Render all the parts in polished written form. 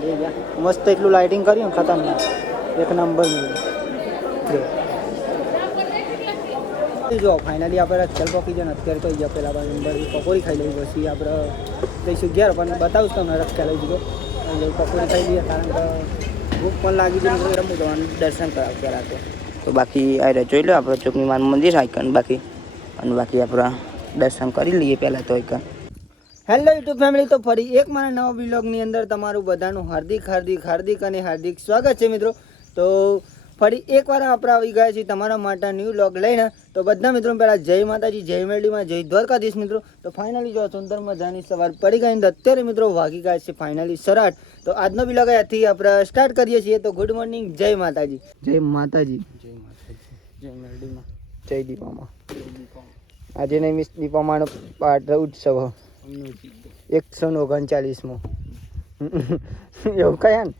મસ્ત એટલું લાઇટિંગ કર્યું ખતરનાક એક નંબર જો ફાઇનલી આપણે ચલ પકી જાય ને અત્યારે તો અહીંયા પહેલાં નંબર પકોડી ખાઈ લઈ પછી આપણે જઈશું ઘેર પણ બતાવું તમને રખ્યા લઈ દીધો પકોડી ખાઈ લઈએ કારણ કે ભૂખ પણ લાગી જાય રમવું જવાનું દર્શન કરાવ પહેલાં તો બાકી આ જોઈ લો આપણે ચોકની માનું મંદિર આઈકન બાકી અને બાકી આપણા દર્શન કરી લઈએ પહેલાં તો આઈકન. હેલો યુટ્યુબ ફેમિલી, તો ફરી એક મારા નવા બ્લોગની અંદર તમારું બધાનું હાર્દિક સ્વાગત છે મિત્રો. તો ફરી એકવાર આપણે આવી ગયા છીએ તમારા માટે ન્યૂ બ્લોગ લઈને. તો બધા મિત્રો પહેલાં જય માતાજી, જય મેરડીમાં, જય દ્વારકાધીશ મિત્રો. તો ફાઇનલી જો સુંદર મજાની સવાર પડી ગઈ અત્યારે મિત્રો વાગી ગયા છે ફાઇનલી 8. તો આજનો બ્લોગ અહીંયાથી આપણે સ્ટાર્ટ કરીએ છીએ. તો ગુડ મોર્નિંગ, જય માતાજી, જય માતાજી, જય મેરડીમાં, જય દીપામાં. આજે નહીં મિસ દીપામાનો પાઠ ઉત્સવ 139મો એવું કયા ને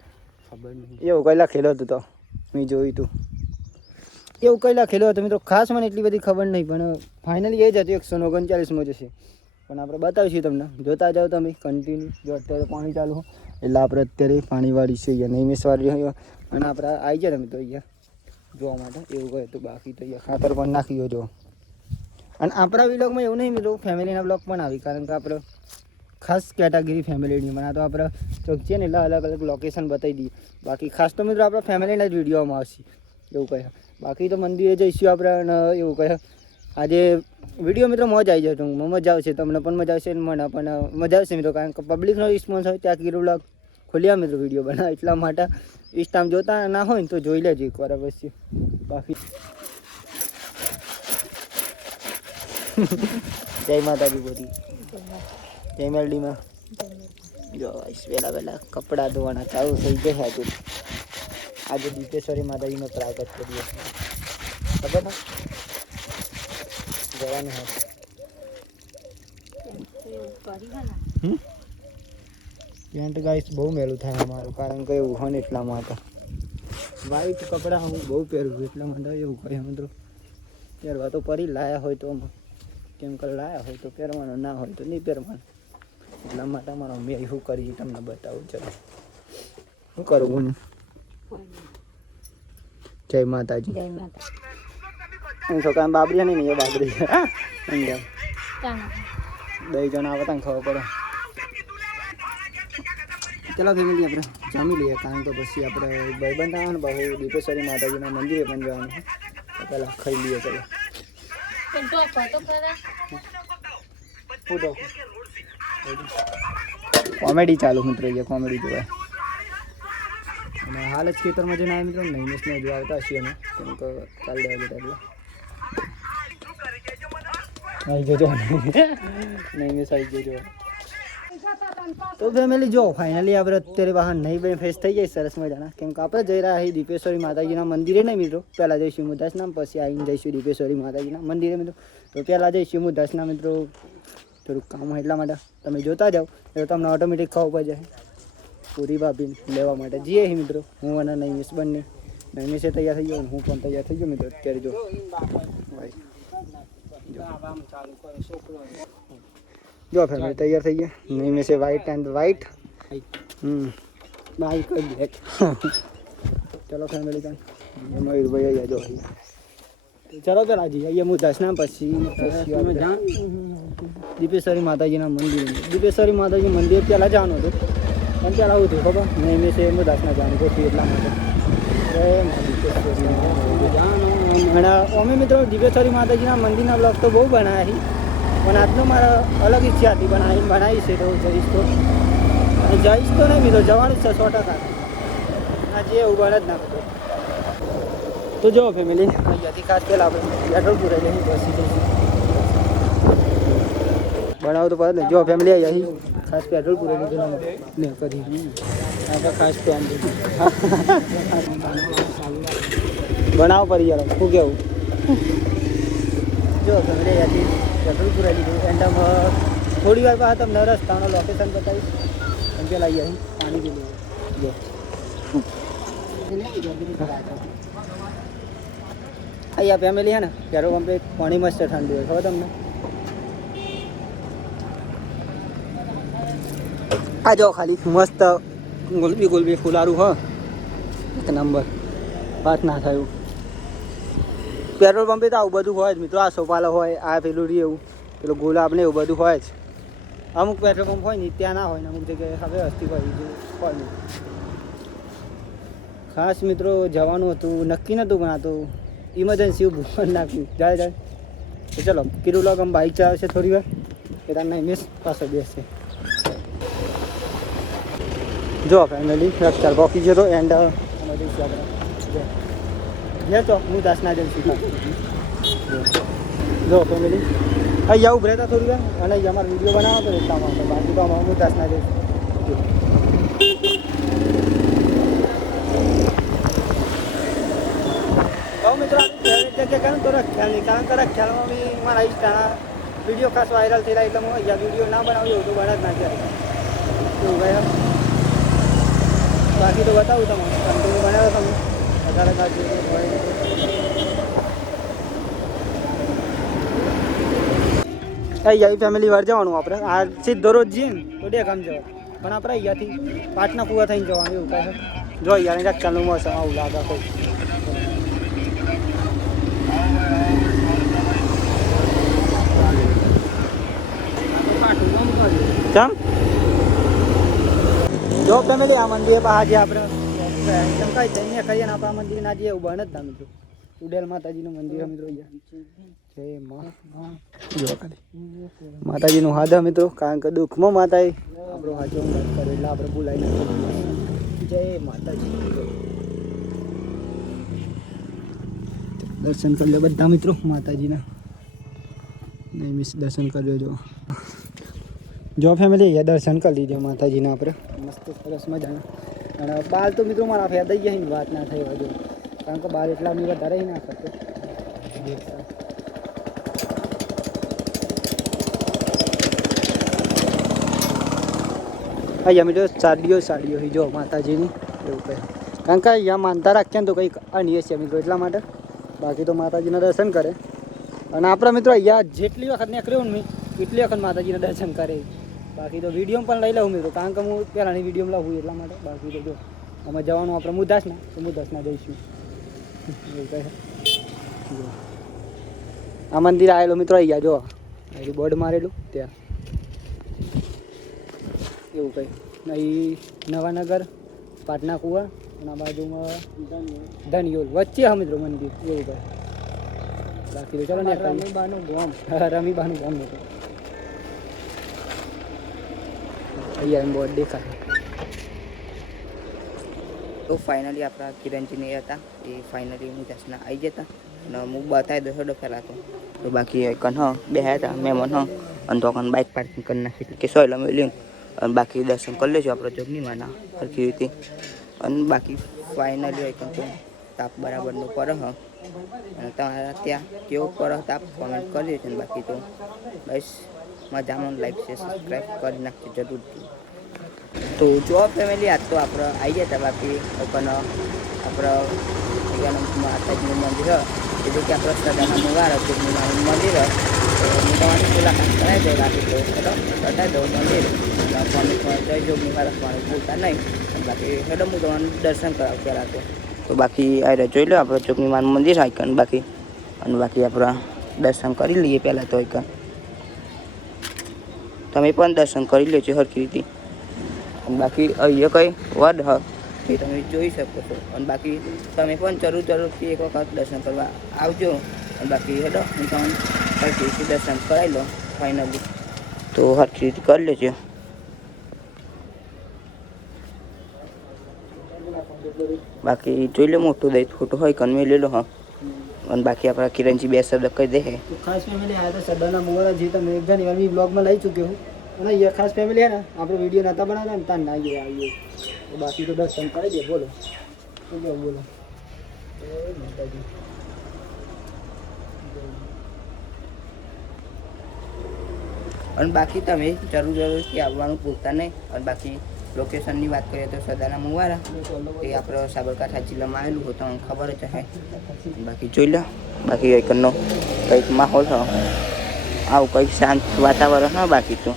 ખબર નહીં, એવું કઈ લખેલું હતું તો મેં જોયું હતું, એવું કઈ લખેલું હતું મિત્રો. ખાસ મને એટલી બધી ખબર નહીં પણ ફાઇનલી એ જ હતું 139મો જશે. પણ આપણે બતાવીશું તમને, જોતા જાઓ તમે કન્ટિન્યુ. જો અત્યારે પાણી ચાલુ એટલે આપણે અત્યારે પાણીવાળી છે અહીંયા નહીં મિસવાળી અને આપણે આવી જાય ને મિત્રો અહીંયા જોવા માટે એવું કહે હતું. બાકી તો અહીંયા ખાતર પણ નાખ્યો જો. અને આપણા વ્લોગમાં એવું નહીં મિત્રો, ફેમિલીના બ્લોગ પણ આવી કારણ કે આપણે ખાસ કેટેગરી ફેમિલીની મને તો આપણે ચોકીએ ને એટલે અલગ અલગ લોકેશન બતાવી દઈએ. બાકી ખાસ તો મિત્રો આપણા ફેમિલીના જ વિડીયોમાં આવશે એવું કહે. બાકી તો મંદિરે જઈશું આપણે અને એવું કહે. આજે વિડીયો મિત્રો મોજ આવી જાય તો મજા આવશે, તમને પણ મજા આવશે અને મને પણ મજા આવશે મિત્રો કારણ કે પબ્લિકનો રિસ્પોન્સ હોય ત્યાં કીધું બ્લોગ ખોલ્યા મિત્રો વિડીયો બનાવે એટલા માટે ઇન્સ્ટામ જોતા ના હોય ને તો જોઈ લેજો એકવાર અવશ્ય. બાકી જય માતાજી બોલી, જય મેરડીમાં. જો વહેલા વહેલા કપડાં ધોવાના ચાલુ થઈ ગયા હતું. આજે દીપેશ્વરી માતાજીનો પ્રાગટ કરીએ ખબર ને જવાનું હોય પેન્ટ ગાઈસ બહુ મેલું થાય અમારું કારણ કે એવું હોય ને એટલા માટે વ્હાઈટ કપડાં હું બહુ પહેરું એટલા માટે એવું કહે મિત્રો. પહેરવા તો પરી લાયા હોય તો કેમ કે લાયા હોય તો પહેરવાનો, ના હોય તો નહીં પહેરવાનો. એટલા માટે અમારો મેં શું કરી તમને બતાવું. ચલો શું કરવું ને. જય માતાજી, જય માતા. છોકરા બાબરી નહીં, એ બાબરી છે. દહીં જણ આવે તને ખબર પડે. ચલો ફેમિલી આપણે જમી લઈએ કારણ કે પછી આપણે ભાઈબંધ આવવાનું બહુ દીપેશ્વરી માતાજીના મંદિરે પણ જવાનું છે. તો પહેલાં ખાઈ લઈએ. ચલો કોમેડી ચાલુ મિત્રો, અહીંયા કોમેડી જોવાય. અને હાલ જ ખેતરમાં જઈને આવ્યા મિત્રો, નહીં મિસને જો આવતા છીએ અમે કેમ કે ચાલ દેવા જતા એટલે આવી જજો નહીં મિસ આવી જજો. તો ફેમિલી જો ફાઇનલી આપણે અત્યારે બહાર નહીં બે ફ્રેશ થઈ જાય સરસ મજાના કેમ કે આપણે જઈ રહ્યા છીએ દીપેશ્વરી માતાજીના મંદિરે નહીં મિત્રો. પહેલાં જઈશું મુદાસના, પછી આવીને જઈશું દીપેશ્વરી માતાજીના મંદિરે મિત્રો. તો પહેલાં જઈશું મુદાસના મિત્રો, થોડુંક કામ હોય એટલા માટે તમે જોતા જાઓ એટલે તમને ઓટોમેટિક ખબર પડી જાય. પૂરી ભાભી લેવા માટે જઈએ છીએ મિત્રો, હું અને નૈમિષ બંને. નૈમિષે તૈયાર થઈ ગયો, હું પણ તૈયાર થઈ ગયો મિત્રો. અત્યારે જો જો ફેમિલી તૈયાર થઈ ગયા. નૈમિષે white and white bike black. ચલો ફેમિલી કાન મયુરભાઈ અહીંયા જો ચલો પેલા જઈએ અહીંયા મુદાસના પછી દીપેશ્વરી માતાજીના મંદિર. દીપેશ્વરી માતાજી મંદિર પહેલાં જવાનું હતું પણ પહેલાં આવું થયું ખબર નહીં મેં મુદાસના જવાનું ગોઠવી એટલા માટે. અમે મિત્રો દીપેશ્વરી માતાજીના મંદિરના બ્લોગ તો બહુ બનાવ્યા છે પણ આજનો મારા અલગ ઈચ્છા હતી બનાવી છે તો જઈશ તો અને જઈશ તો નહીં મિત્રો, જવાનું જ છે 100%. આજે એવું બને જ ના કરતો. તો જો ફેમિલી અહીંયાથી ખાસ પહેલાં આપણે પેટ્રોલ પૂરાઈ લઈએ પછી જઈશું. બનાવો તો પડે ને. જો ફેમિલી અહીંયાથી ખાસ પેટ્રોલ પૂરાઈ લીધું ને કરી આપણે ખાસ પ્લાન બનાવો પડી યાર શું કેવું. જો ફેમિલી અહીંયાથી પેટ્રોલ પૂરાઈ લીધું એન્ડમાં થોડી વાર બાદ તમને રસ્તાનો લોકેશન બતાવીશ. અને પહેલાં અહીંયાથી પાણી પી લઈએ. જો અહીંયા ફેમિલી હે ને ત્યારે કમ્પ્લીટ પાણી મસ્ત ઠંડુ હોય ખબર તમને. આ જો ખાલી મસ્ત ગોલબી ફૂલારું હ એક નંબર વાત ના થયું. પેટ્રોલ પંપે તો આવું બધું હોય જ મિત્રો. આ સોપાલો હોય, આ પેલું રી એવું પેલું ગુલાબ ને એવું બધું હોય જ. અમુક પેટ્રોલ પંપ હોય ને ત્યાં ના હોય ને અમુક જગ્યાએ હવે વ્યવસ્થિત હોય નહીં. ખાસ મિત્રો જવાનું હતું, નક્કી નહોતું પણ આ તો ઇમરજન્સી ભૂલ નાખ્યું. જાય તો ચલો કીધું લોક આમ બાઇક ચલાવશે થોડી વાર કે તાર નહીં મિસ પાછો બેસશે. જો ફેમિલી રક્ષા બોકી ગયો તો એન્ડ તો હું દાસના જઈશું. જો ફેમિલી અહીંયા ઉભરે હતા થોડી વાર અને અહીંયા અમારો વિડીયો બનાવો તો એટલા માટે. બાકી તો અમારે હું દાસના જઈશું. મિત્રો જગ્યા કેમ તો રખ્યાલ નહીં, કારણ કે રખ્યાલમાં બી મારા ઇન્સ્ટાના વિડીયો ખાસ વાયરલ થયેલા એટલે હું અહીંયા વિડીયો ના બનાવ્યો તો બના જ ના ક્યારે એવું ભાઈ. બાકી તો બતાવું તમને કન્ટિન્યુ બનાવ્યો તમે વધારે કાઢી અહીંયા ફેમિલી વાર જવાનું આપણે. આ સીધો રોજ જઈએ ને તો ડે કામ જવા પણ આપણે અહીંયાથી પાટના કુવા થઈને જવાનું એવું કહે. જો અહીંયા રખ્યાલનું મોસમ આવું લાગે કોઈ. ચમ જો ફેમિલી આ મંદિર આજે આપણે ચમકાઈ જઈને કરીએ ને આપણા મંદિર ના જઈએ એવું બને જ ના મિત્રો. ઉડેલ માતાજીનું મંદિર મિત્રો જય માં જો ખાલી માતાજીનું હાથ મિત્રો. કારણ કે દુઃખમાં માતાએ આપણો હાજો કરે એટલે આપણે બોલાવી નાખીએ જય માતાજી. દર્શન કરી લો બધા મિત્રો માતાજીના. નહીં મિસ દર્શન કરી લેજો. જો ફેમિલી અહીંયા દર્શન કરી લીધે માતાજીના આપણે મસ્ત સરસ મજાના. અને બાલ તો મિત્રો મારા ફેદાઈ ગયા વાત ના થઈ હજુ, કારણ કે બાલ એટલા બી વધારે ના કરતો. અહીંયા મિત્રો સાડીઓ જો માતાજીની એવું કહે. કારણ કે અહીંયા માનતા રાખીએ ને તો કંઈક અન્ય છે મિત્રો એટલા માટે. બાકી તો માતાજીના દર્શન કરે. અને આપણા મિત્રો અહીંયા જેટલી વખત નીકળ્યો ને એટલી વખત માતાજીના દર્શન કરે. બાકી તો વિડીયો પણ લઈ લઉં મિત્રો, કારણ કે હું પહેલાંની વિડીયોમાં લાવું એટલા માટે. બાકી તો જો અમે જવાનું આપણે મુદાસના તો મુદાસના જઈશું એવું કહે. આ મંદિર આવેલું મિત્રો અહીંયા જો અહીં બોર્ડ મારેલું ત્યાં એવું કંઈ. અહીં નવાનગર પાટના કુવા અને બાજુમાં ધનિયોલ વચ્ચે હા મિત્રો મંદિર એવું કહે. બાકી તો ચલો ને રમીબાનું ગામ મિત્રો અહીંયા એમ બોર્ડ દેખાય. તો ફાઇનલી આપણા કિરણજીને હતા એ ફાઇનલી હું દર્શના આવી જતા અને હું બતાવી દો છોડો પહેલાં તો બાકી કન બે હતા મહેમાન અને તો કન બાઇક પાર્કિંગ કરી નાખી કે સોયલા મેળ્યું અને બાકી દર્શન કરી લેજો આપણે જોગનીમાંના સરખી રીતે. અને બાકી ફાઇનલી હોય તો તાપ બરાબરનો પર અને તમારા ત્યાં કેવો પર તાપ કોમેન્ટ કરી દેજો. અને બાકી તો બસ મજામાં લાઈક છે સબસ્ક્રાઈબ કરી નાખજો જરૂરથી. તો જો ફેમિલી આજ તો આપણે આવી ગયા હતા. બાકી પણ આપણે માતાજીનું મંદિર એટલે કે આપણે સદાના મુવાર જોગનીમાનું મંદિર તમારી મુલાકાત કરાવી દે. બાકી તો હેડો બતાવી દઉં મંદિર જય જોગનીમાં રખવાનું ભૂલતા નહીં. બાકી હેડો હું તમારું દર્શન કરાવું પહેલાં તો બાકી આ જોઈ લો આપણે જોગનીમાનું મંદિર આઈકન બાકી. અને બાકી આપણે દર્શન કરી લઈએ પહેલાં તો આઈકન. તમે પણ દર્શન કરી લેજો સરખી રીતે. અને બાકી અહીંયા કંઈ વડ હ એ તમે જોઈ શકો છો. અને બાકી તમે પણ જરૂરથી એક વખત દર્શન કરવા આવજો. અને બાકી હેડો હું તમને સરખી રીતે દર્શન કરાવી લો ફાઇનલી. તો સરખી રીતે કરી લેજો. બાકી જોઈ લો મોટું દઈ ફોટો હોય કન મેં લેલો હા. અને બાકી આપણા કિરણજી બે શબ્દ કહી દે. ખાસ ફેમિલી આવ્યા હતા સદાના મુવારા જે તમે એક ઘણી વાર બ્લોગમાં લઈ ચૂક્યો હું. અને અહીંયા ખાસ ફેમિલી હે ને આપણે વિડીયો નહોતા બનાવ્યા ને ત્યાં ના આવીએ. બાકી તો દર્શન કરી દે. બોલો બોલો માતાજી. અને બાકી તમે જરૂરથી આવવાનું ભૂલતા નહીં. અને બાકી લોકેશનની વાત કરીએ તો સદાના મુવારા એ આપણો સાબરકાંઠા જિલ્લામાં આવેલું હોય તો ખબર જ હશે. બાકી જોઈ લો બાકી એકનો કંઈક માહોલ હોય આવું કંઈક શાંત વાતાવરણ હોય. બાકી તો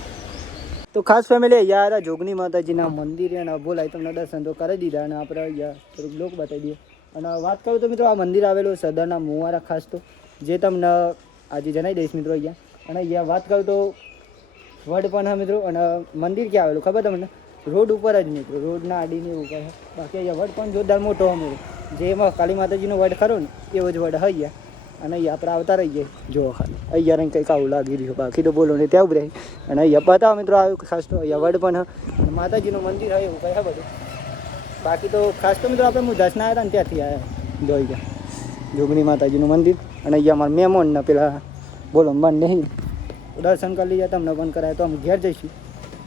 તો ખાસ ફેમિલી અહીંયા આવ્યા જોગણી માતાજીના મંદિરે અને બોલાય તમને દર્શન તો કરી દીધા અને આપણે અહીંયા થોડુંક લોક બતાવી દઈએ અને વાત કરું તો મિત્રો આ મંદિર આવેલું સદરના મુવારા ખાસ તો જે તમને આજે જણાવી દઈશ મિત્રો અહીંયા અને અહીંયા વાત કરું તો વડ પણ હા મિત્રો અને મંદિર ક્યાં આવેલું ખબર તમને રોડ ઉપર જ મિત્રો રોડના આડીને એવું કહે બાકી અહીંયા વડ પણ જોરદાર મોટો હોય મિત્રો જેમાં કાળી માતાજીનો વડ ખરો ને એવો જ વડ હોય અને અહીંયા આપણે આવતા રહીએ જોવો ખાલી અહીંયા રહીને કંઈક આવું લાગી રહ્યું બાકી તો બોલો ને ત્યાં ઉભી રહી અને અહીંયા બતાવો મિત્રો આવ્યું ખાસ તો અહીંયા વડ પણ માતાજીનું મંદિર હોય એવું કહે બધું બાકી તો ખાસ તો મિત્રો આપણે મુદાસના આવ્યા ને ત્યાંથી આવ્યા જોઈ ગયા જોગણી માતાજીનું મંદિર અને અહીંયા અમારા મહેમાનને પેલા બોલો મન નહીં દર્શન કરી લીધા તમને પણ કરાય તો અમે ઘેર જઈશું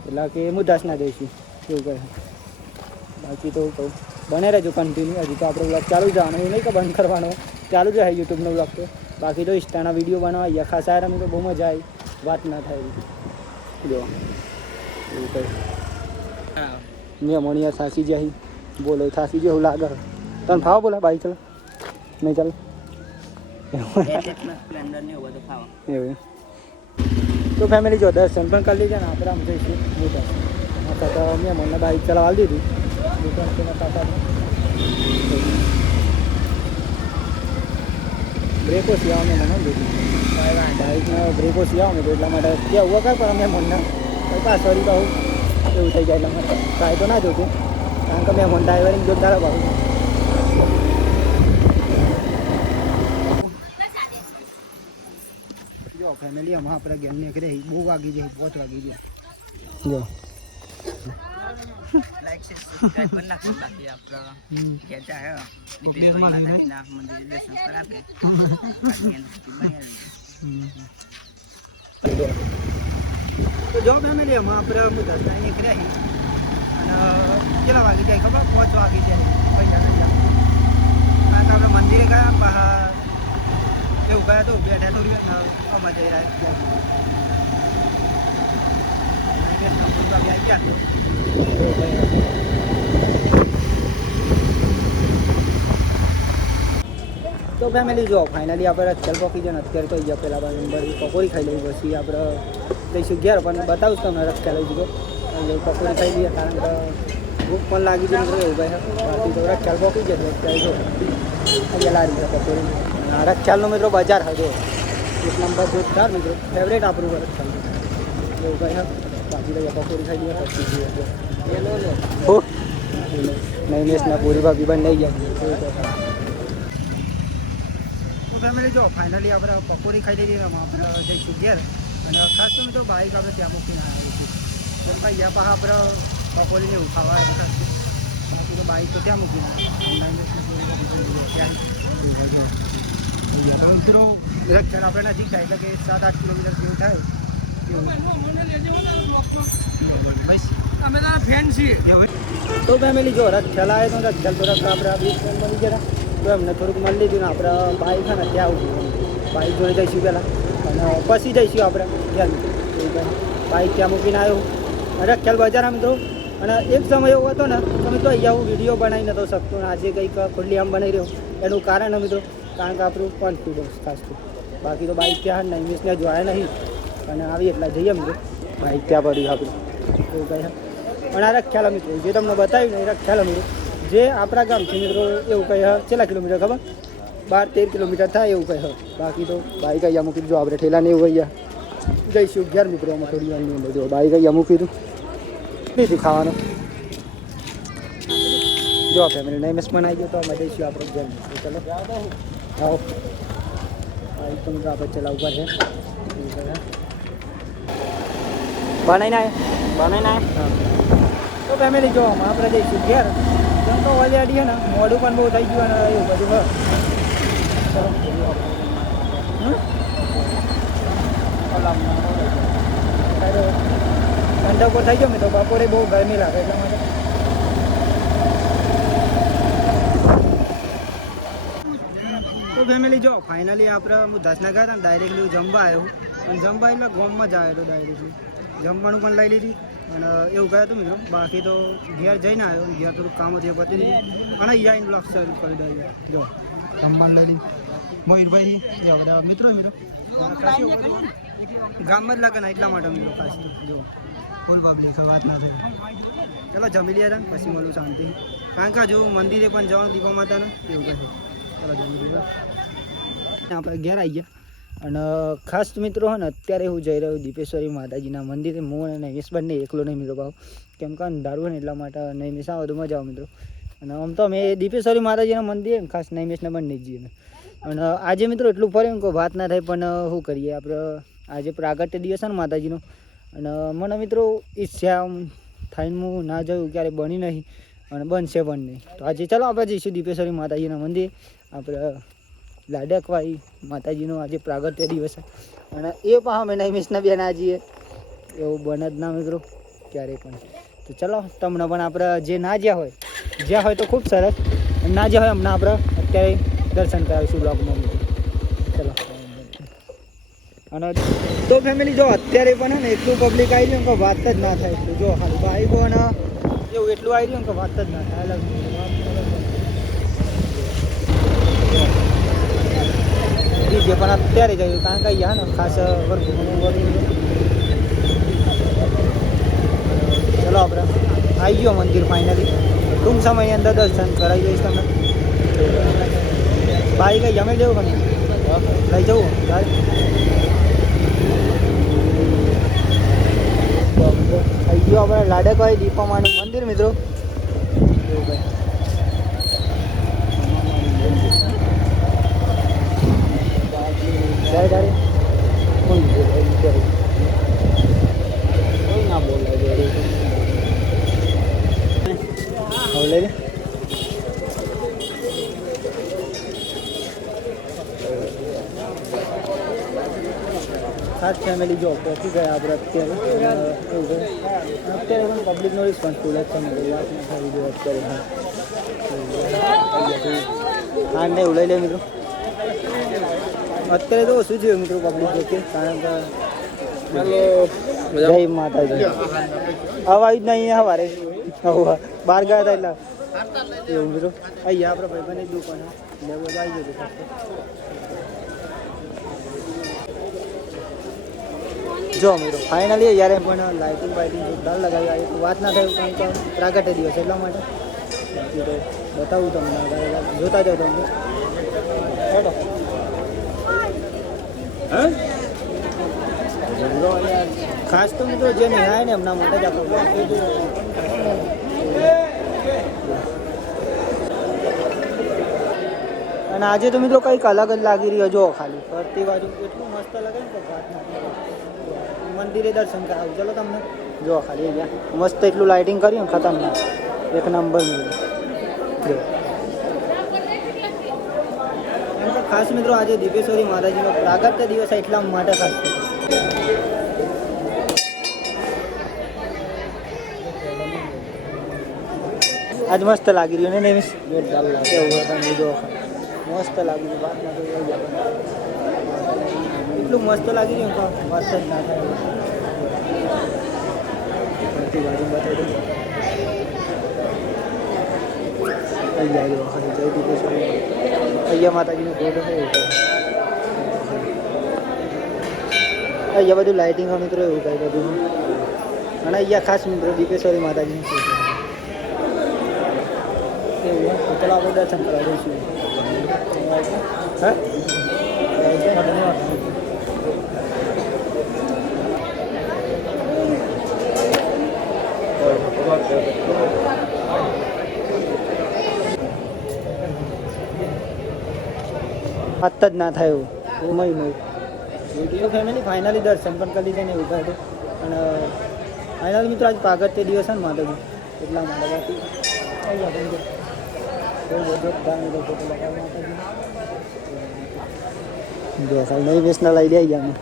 એટલે કે મુદાસના જઈશું એવું કહે બાકી તો કહું બને રહેજો કન્ટિન્યુ હજી તો આપણે વ્લોગ ચાલુ જવાનું એવું નહીં કે બંધ કરવાનો ચાલુ જ રહે યુટ્યુબનો વ્લોગ તો બાકી તો ઇન્સ્ટાના વિડીયો બનાવવા અહીંયા ખાસ આવ્યા અમે તો બહુ મજા આવી વાત ના થાય જો એવું કહે મેં મોણિયા થાકી જાય બોલો થાકી જેવું લાગે તને ફાવો બોલા બાઈક ચાલો નહીં ચાલો એવું તો ફેમિલી જો દર્શન પણ કરી લીધા ને આપણે આમ જઈશું મોટા તો મેં મને બાઈક ચલાવવા દીધી બ્રેકો સિયાવો મેં મને દીધી બાઈકના બ્રેકો સિયાવો ને તો એટલા માટે ત્યાં ઉભા કર પણ મેં મને સોરી કહું એવું થઈ જાય એટલા માટે ટ્રાય તો ના જોતું કારણ કે મેં મને ડ્રાઈવરિંગ જોરદાર ભાવું જો ફેમિલી આમાં આપણે ગેમ નીકળે બહુ વાગી જાય 5 વાગી ગયા જો લાઈક છે સબસ્ક્રાઇબ કરી નાખો બાકી આપણા કેચા હે દીપેશ્વર માતાજીના મંદિર દર્શન કરાવે બાકી એનથી બન્યા તો જો ફેમિલી આમાં આપણે મુદાસના નીકળ્યા અને કેટલા વાગી જાય ખબર 5 વાગી જાય પૈસા નહીં કારણ કે આપણે મંદિરે ગયા બહાર એવું ગયા તો બેઠા થોડી આમાં જઈ રહ્યા તો ફેમિલી જો ફાઇનલી આપણે ચલ પોકી જાય ને અત્યારે તો અહીંયા પહેલાં નંબર પકોડી ખાઈ લઈ પછી આપણે જઈશું ઘેર પણ બતાવું તમને રસ્તા લઈ દીધો એટલે પકોડી ખાઈ લઈએ કારણ કે ભૂખ પણ લાગી જાય મિત્રો એવું કહે બાકી તો રખ્યાલ પોકી જાય અત્યારે જો અહીંયા લારી છે પકોડી રખ્યાલનો મિત્રો બજાર હતો એક નંબર જોરદાર મિત્રો ફેવરેટ આપણું રખ્યાલ એવું કહે બાકી તો પકોડી ખાઈ લઈએ પછી જોઈએ નહીં મેસના પૂરી ભાભી પણ નહીં જાય તો ફેમિલી જો ફાઇનલી આપણે પકોડી ખાઈ લીધી આપણે જઈશું ઘેર અને ખાસ તો મિત્રો બાઈક આપણે ત્યાં મૂકીને આવીશું કેમ કે અહીંયા પાછા આપણે પકોડીને એવું ખાવા બાકી તો બાઈક તો ત્યાં મૂકીને ત્યાં મિત્રો ચાલ આપણે નજીક થાય એટલે કે 7-8 કિલોમીટર જેવું થાય અમે તો ફેન છીએ તો ફેમિલી જો રથ ચલાવે તો રથ થોડાક આપણે આ 20 ફ્રેન્ડ મળી ગયા તો એમને થોડુંક મળી લીધું ને આપણે બાઈક છે ને ત્યાં આવું બાઈક જોડે જઈશું પહેલાં અને પછી જઈશું આપણે ત્યાં બાઈક ત્યાં મૂકીને આવ્યો અને ખ્યાલ બજાર મિત્રો અને એક સમય એવો હતો ને તો મિત્રો અહીંયા હું વિડીયો બનાવી નહોતો શકતો અને આજે કંઈક ખુલ્લી આમ બનાવી રહ્યો એનું કારણ મિત્રો કારણ કે આપણું કોન્ફિડન્સ ખાસ તો બાકી તો બાઈક ત્યાં નહીં મિસને જોયા નહીં અને આવી એટલા જઈએ મિત્રો બાઈક ત્યાં પડ્યું આપણું એવું કહે પણ આ રખ્યાલ મિત્રો જે તમને બતાવ્યું ને એ રખ્યાલ મિત્રો જે આપણા ગામથી મિત્રો એવું કહે કેટલા કિલોમીટર ખબર 12-13 કિલોમીટર થાય એવું કહે બાકી તો બાઈક અહીંયા મૂકી દીધું આપણે ઠેલાને એવું અહીંયા જઈશું ઘેર મિત્રો અમે થોડી વારની અંદર જો બાઈક અહીંયા મૂકી દીધું લીધું ખાવાનું જો ફેમિલી નહીં મેસ બનાવી ગયો તો અમે જઈશું આપણે ઘેર ચલો આવો બાઈક તો મિત્રો આપણે ચલાવવું પડશે બનાવીને હા તો ફેમિલી જો આપણે જઈશું ઘેર કેમ તો ઓલરેડી ને મોડું પણ બહુ થઈ ગયું અને એવું બધું ઠંડકો થઈ ગયો મેં તો બપોરે બહુ ગરમી લાગે એટલા માટે તો ફેમિલી જો ફાઇનલી આપણે મુદાસના ગયા હતા ને ડાયરેક્ટલી જમવા આવ્યો અને જમવા એટલે ગોમમાં જ આવ્યો હતો ડાયરેક્ટલી જમવાનું પણ લઈ લીધી અને એવું કહ્યું હતું મિત્રો બાકી તો ઘેર જઈને આવ્યો ઘેર થોડુંક કામ હતું એ પતી દીધું અને અહીંયા આવીને બ્લોગ શરૂ કરી દઈએ જો જમવાનું લઈ લીધું મયુરભાઈ બધા મિત્રો ગામમાં જ લાગે ને એટલા માટે મિત્રો ખાસ જો ફૂલ પબ્લિક વાત ના થાય. ચલો જમી લઈએ હતા પછી મળું શાંતિ. કારણ કે જો મંદિરે પણ જવાનું દીપા માતાને એવું કહે. ચલો જમી લઈએ. આપણે ઘેર આવી ગયા અને ખાસ મિત્રો હે ને અત્યારે હું જઈ રહ્યો દીપેશ્વરી માતાજીના મંદિરે. હું અને નૈમેશ બંને એકલો નહીં મિત્રો ભાવ કેમ કે અંધારું હોય ને એટલા માટે નૈમેશ આવે તો મજા આવે મિત્રો. અને આમ તો અમે દીપેશ્વરી માતાજીના મંદિરે ખાસ નૈમેશને બંને જઈએ. અને આજે મિત્રો એટલું ફર્યું કોઈ વાત ના થાય પણ શું કરીએ આપણે આજે પ્રાગટ્ય દિવસ છે ને માતાજીનો. અને મને મિત્રો ઈચ્છા થઈને હું ના જોયું ક્યારે બની નહીં અને બનશે પણ નહીં. તો આજે ચાલો આપણે જઈશું દીપેશ્વરી માતાજીના મંદિર. આપણે લાડકવાઈ માતાજીનો આજે પ્રાગટ્ય દિવસ છે અને એ પણ અમે નૈમેશના બેન આ જઈએ એવું બને જ ના મિત્રો ક્યારેય પણ. તો ચલો તમને પણ આપણે જે ના જ્યાં હોય તો ખૂબ સરસ ના જ્યાં હોય હમણાં આપણે અત્યારે દર્શન કરાવીશું બ્લોગમાં મિત્રો. ચલો અને તો ફેમિલી જો અત્યારે પણ હે ને એટલું પબ્લિક આવી રહ્યું કે વાત જ ના થાય. એટલું જો ખાલી બાઈકો અને એવું એટલું આવી રહ્યું કે વાત જ ના થાય. અલગ ડીજે પણ અત્યારે જયું કારણ કે અહીંયા ને ખાસ વર્ગ. ચલો આપણે આવી ગયો મંદિર ફાઇનલી. ટૂંક સમયની અંદર દર્શન કરાવી દઈશ તમને. બાઈક કઈ જમે લેવું તમે લઈ જવું આવી ગયો આપણે લાડકવાઈ દીપામાનું મંદિર મિત્રો. ના બોલાય હવે ખાસ ફેમિલી જો પહોંચી ગયા આપણે અત્યારે. અત્યારે પણ પબ્લિકનો રિસ્પોન્સ ફૂલ જ છે મિત્રો. વાત ના થઈ ગયો અત્યારે. હા ને એવું લઈ લે મિત્રો. અત્યારે તો ઓછું થયું મિત્રો પબ્લિક જોકે કારણ કે જય માતાજી અવાજ નહીં સવારે બહાર ગયા હતા એટલે એવું મિત્રો. અહીંયા આપણે ભાઈબંધની દુકાન લેવું આવી જતું. જો મિત્રો ફાઇનલી જ્યારે પણ લાઇટિંગ જોરદાર લગાવી આવી વાત ના થયું કારણ કે પ્રાગટ્ય દિવસ એટલા માટે. બાકી તો બતાવું તમને જોતા જાઓ તમને. ખાસ તો મિત્રો જે નિહાય ને એમના માટે જ આપણું. અને આજે તો મિત્રો કંઈક અલગ જ લાગી રહ્યો જો ખાલી ફરતી બાજુ એટલું મસ્ત લાગે ને વાત ના. મંદિરે દર્શન કરાવું ચલો તમને જો ખાલી ગયા મસ્ત એટલું લાઇટિંગ કર્યું ને ખતરનાક એક નંબર મિત્રો. ખાસ મિત્રો આજે દીપેશ્વરી માતાજીનો પ્રાગટ્ય દિવસ એટલા માટે ખાસ આજ મસ્ત લાગી રહ્યું ને એવું જો મસ્ત લાગી રહ્યું. વાત ના એટલું મસ્ત લાગી રહ્યું વાત જ ના થાય. અહીંયા માતાજીનો ફોટો છે અહીંયા બધું લાઇટિંગ મિત્રો એવું કંઈ બધું. અને અહીંયા ખાસ મિત્રો દીપેશ્વરી માતાજીનું ફોટો એવું ચલો આપણે દર્શન કરવા દઈશું. હા વાત જ ના થાય એવું મહિનો ફેમિલી ફાઇનલી દર્શન પણ કરી લીધે ને એવું થાય. અને ફાઇનલી મિત્રો આજ પ્રાગટ્ય દિવસ છે ને માતાજી એટલા માટે બાકી જો ખાલી નહીં બેસના લઈ લઈ ગયા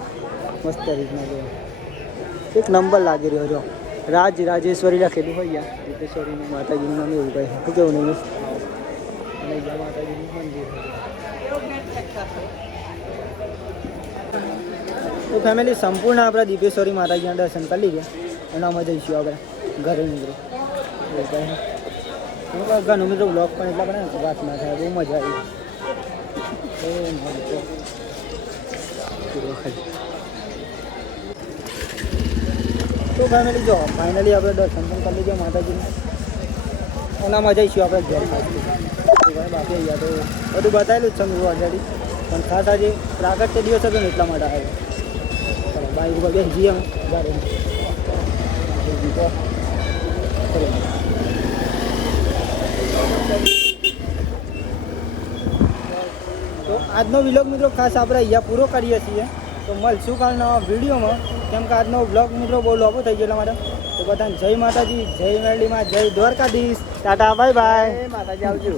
મસ્ત રીતના જો એક નંબર લાગી રહ્યો જો રાજેશ્વરી લખેલું હોય ગયા દીપેશ્વરીનું માતાજીનું નામ એવું કહે શું કેવું નહીં માતાજીનું મંદિર. તો ફેમિલી સંપૂર્ણ આપણા દીપેશ્વરી માતાજીના દર્શન કરી લીધા અને અમે જઈશું આપણે ઘરે મિત્રો. ઘરનું મિત્રો બ્લોગ પણ એટલા બને ને વાત ના થાય બહુ મજા આવી. તો ફેમિલી જો ફાઇનલી આપણે દર્શન પણ કરી લીધા માતાજીને એનામાં જઈશું આપણે ઘેર ખાસ બાકી અહીંયા તો બધું બતાવેલું જ છે મેં ઓલરેડી પણ ખાસ આજે પ્રાગટ્ય દિવસ હતો ને એટલા માટે આવ્યો ચલો બાઈક ઉપર બેસી જઈએ તો આજનો વિલોગ મિત્રો ખાસ આપણે અહીંયા પૂરો કરીએ છીએ તો મળશું કાલના વિડીયોમાં કેમ કે આજનો બ્લોગ મિત્રો બહુ લાંબો થઈ ગયો એટલા માટે તો બધાને જય માતાજી જય મેરડીમાં જય દ્વારકાધીશ ટાટા બાય બાય માતાજી આવજો